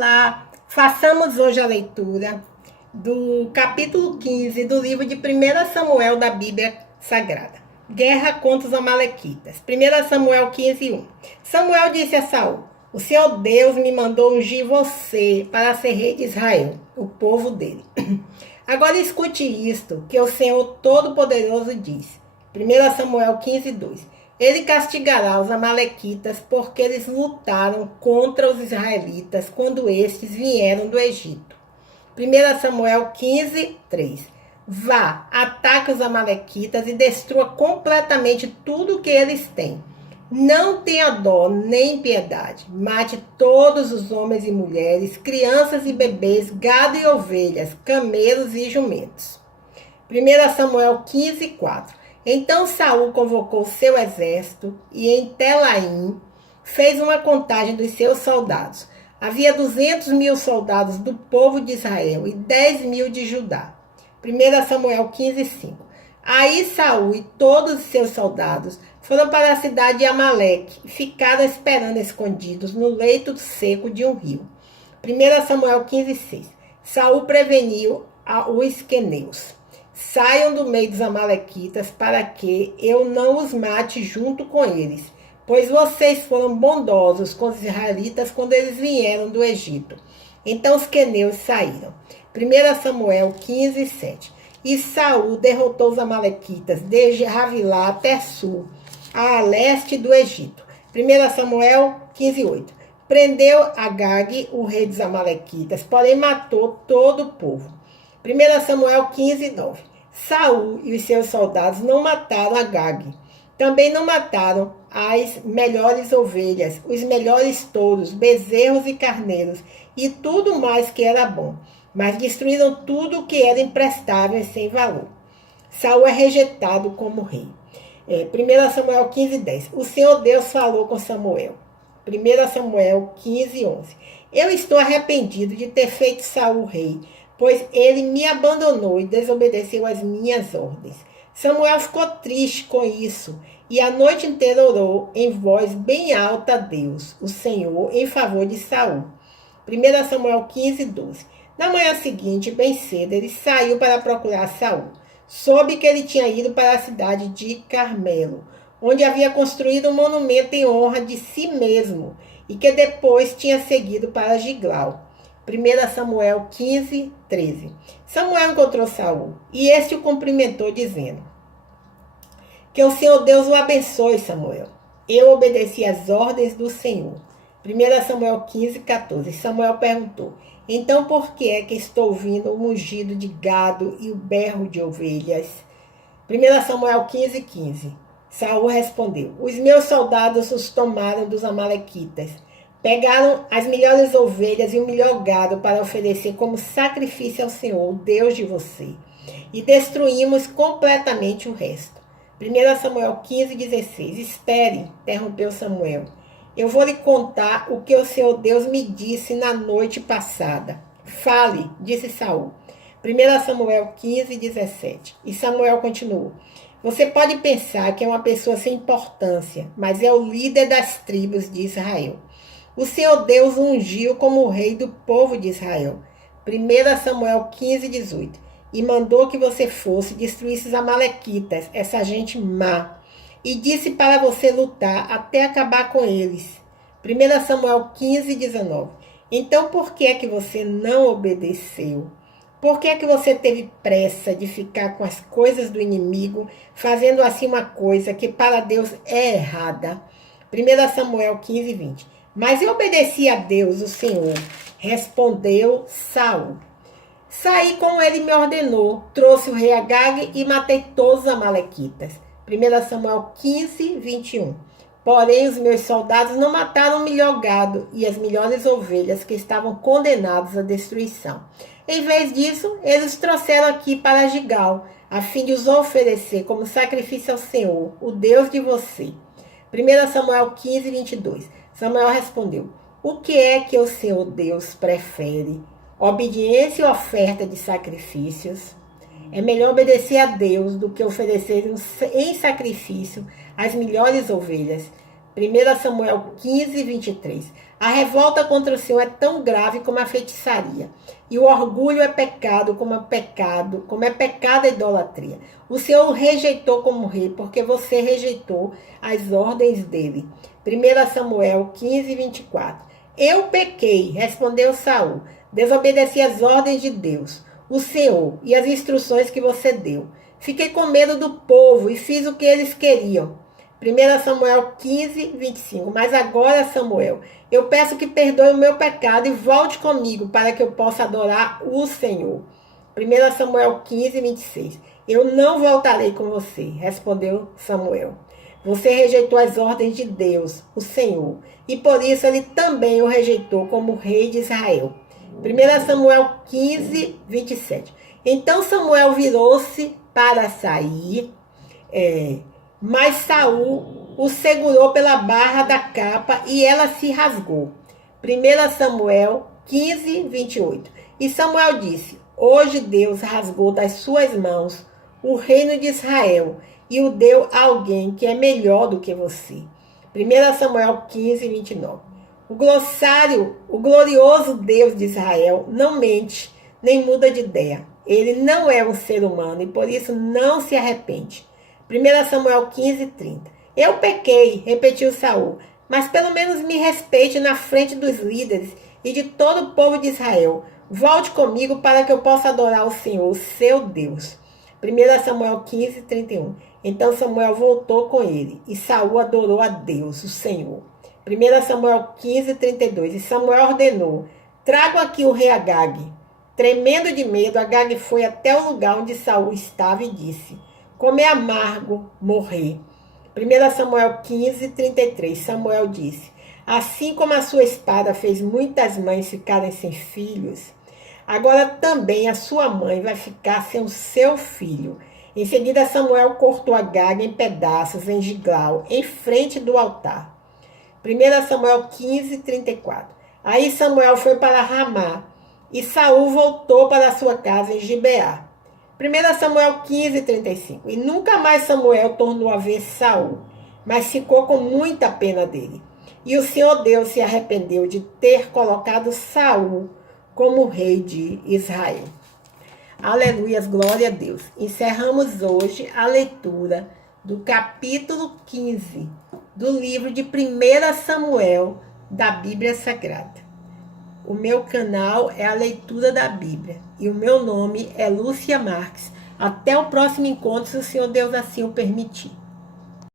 Olá, façamos hoje a leitura do capítulo 15 do livro de 1 Samuel da Bíblia Sagrada. Guerra contra os amalequitas. 1 Samuel 15:1. Samuel disse a Saul: o Senhor Deus me mandou ungir você para ser rei de Israel, o povo dele. Agora escute isto que o Senhor Todo-Poderoso diz. 1 Samuel 15:2. Ele castigará os amalequitas porque eles lutaram contra os israelitas quando estes vieram do Egito. 1 Samuel 15:3. Vá, ataque os amalequitas e destrua completamente tudo o que eles têm. Não tenha dó nem piedade. Mate todos os homens e mulheres, crianças e bebês, gado e ovelhas, camelos e jumentos. 1 Samuel 15:4. Então Saul convocou seu exército e em Telaim fez uma contagem dos seus soldados. Havia 200.000 soldados do povo de Israel e 10.000 de Judá. 1 Samuel 15:5. Aí Saul e todos os seus soldados foram para a cidade de Amaleque e ficaram esperando escondidos no leito seco de um rio. 1 Samuel 15:6. Saul preveniu os queneus. Saiam do meio dos amalequitas para que eu não os mate junto com eles, pois vocês foram bondosos com os israelitas quando eles vieram do Egito. Então os queneus saíram. 1 Samuel 15:7. E Saul derrotou os amalequitas desde Havilá até Sul, a leste do Egito. 1 Samuel 15:8. Prendeu Agag, o rei dos amalequitas, porém matou todo o povo. 1 Samuel 15:9. Saul e os seus soldados não mataram Agag. Também não mataram as melhores ovelhas, os melhores touros, bezerros e carneiros, e tudo mais que era bom. Mas destruíram tudo que era imprestável e sem valor. Saul é rejeitado como rei. 1 Samuel 15:10. O Senhor Deus falou com Samuel. 1 Samuel 15:11. Eu estou arrependido de ter feito Saul rei, pois ele me abandonou e desobedeceu às minhas ordens. Samuel ficou triste com isso e a noite inteira orou em voz bem alta a Deus, o Senhor, em favor de Saul. 1 Samuel 15:12. Na manhã seguinte, bem cedo, ele saiu para procurar Saul. Soube que ele tinha ido para a cidade de Carmelo, onde havia construído um monumento em honra de si mesmo, e que depois tinha seguido para Gilgal. 1 Samuel 15:13. Samuel encontrou Saul, e este o cumprimentou, dizendo: que o Senhor Deus o abençoe, Samuel. Eu obedeci às ordens do Senhor. 1 Samuel 15:14. Samuel perguntou: então por que é que estou ouvindo o mugido de gado e o berro de ovelhas? 1 Samuel 15:15. Saul respondeu: os meus soldados os tomaram dos amalequitas. Pegaram as melhores ovelhas e o melhor gado para oferecer como sacrifício ao Senhor, o Deus de você. E destruímos completamente o resto. 1 Samuel 15:16. Espere, interrompeu Samuel. Eu vou lhe contar o que o Senhor Deus me disse na noite passada. Fale, disse Saul. 1 Samuel 15:17. E Samuel continuou. Você pode pensar que é uma pessoa sem importância, mas é o líder das tribos de Israel. O Senhor Deus o ungiu como o rei do povo de Israel. 1 Samuel 15:18. E mandou que você fosse destruir esses amalequitas, essa gente má. E disse para você lutar até acabar com eles. 1 Samuel 15:19. Então por que é que você não obedeceu? Por que é que você teve pressa de ficar com as coisas do inimigo, fazendo assim uma coisa que para Deus é errada? 1 Samuel 15:20. Mas eu obedeci a Deus, o Senhor, respondeu Saul. Saí como ele me ordenou, trouxe o rei Agag e matei todos os amalequitas. 1 Samuel 15:21. Porém, os meus soldados não mataram o melhor gado e as melhores ovelhas que estavam condenados à destruição. Em vez disso, eles trouxeram aqui para Gilgal, a fim de os oferecer como sacrifício ao Senhor, o Deus de você. 1 Samuel 15:22. Samuel respondeu: o que é que o Senhor Deus prefere? Obediência ou oferta de sacrifícios? É melhor obedecer a Deus do que oferecer em sacrifício as melhores ovelhas. 1 Samuel 15:23. A revolta contra o Senhor é tão grave como a feitiçaria. E o orgulho é pecado, como é pecado a idolatria. O Senhor o rejeitou como rei, porque você rejeitou as ordens dele. 1 Samuel 15, 24. Eu pequei, respondeu Saul, desobedeci as ordens de Deus, o Senhor, e as instruções que você deu. Fiquei com medo do povo e fiz o que eles queriam. 1 Samuel 15, 25. Mas agora, Samuel, eu peço que perdoe o meu pecado e volte comigo para que eu possa adorar o Senhor. 1 Samuel 15, 26. Eu não voltarei com você, respondeu Samuel. Você rejeitou as ordens de Deus, o Senhor, e por isso ele também o rejeitou como rei de Israel. 1 Samuel 15, 27. Então Samuel virou-se para sair, mas Saul o segurou pela barra da capa e ela se rasgou. 1 Samuel 15, 28. E Samuel disse: Hoje Deus rasgou das suas mãos o reino de Israel e o deu a alguém que é melhor do que você. 1 Samuel 15, 29. O glorioso Deus de Israel não mente, nem muda de ideia. Ele não é um ser humano e por isso não se arrepende. 1 Samuel 15, 30. Eu pequei, repetiu Saul, mas pelo menos me respeite na frente dos líderes e de todo o povo de Israel. Volte comigo para que eu possa adorar o Senhor, seu Deus. 1 Samuel 15, 31. Então Samuel voltou com ele, e Saul adorou a Deus, o Senhor. 1 Samuel 15, 32. E Samuel ordenou: Trago aqui o rei Agag. Tremendo de medo, Agag foi até o lugar onde Saul estava e disse: Como é amargo morrer. 1 Samuel 15, 33. Samuel disse: Assim como a sua espada fez muitas mães ficarem sem filhos, agora também a sua mãe vai ficar sem o seu filho. Em seguida, Samuel cortou Agag em pedaços em Gilgal, em frente do altar. 1 Samuel 15, 34. Aí Samuel foi para Ramá, e Saul voltou para a sua casa em Gibeá. 1 Samuel 15, 35. E nunca mais Samuel tornou a ver Saul, mas ficou com muita pena dele. E o Senhor Deus se arrependeu de ter colocado Saul como rei de Israel. Aleluias, glória a Deus. Encerramos hoje a leitura do capítulo 15 do livro de 1 Samuel da Bíblia Sagrada. O meu canal é a leitura da Bíblia e o meu nome é Lúcia Marques. Até o próximo encontro, se o Senhor Deus assim o permitir.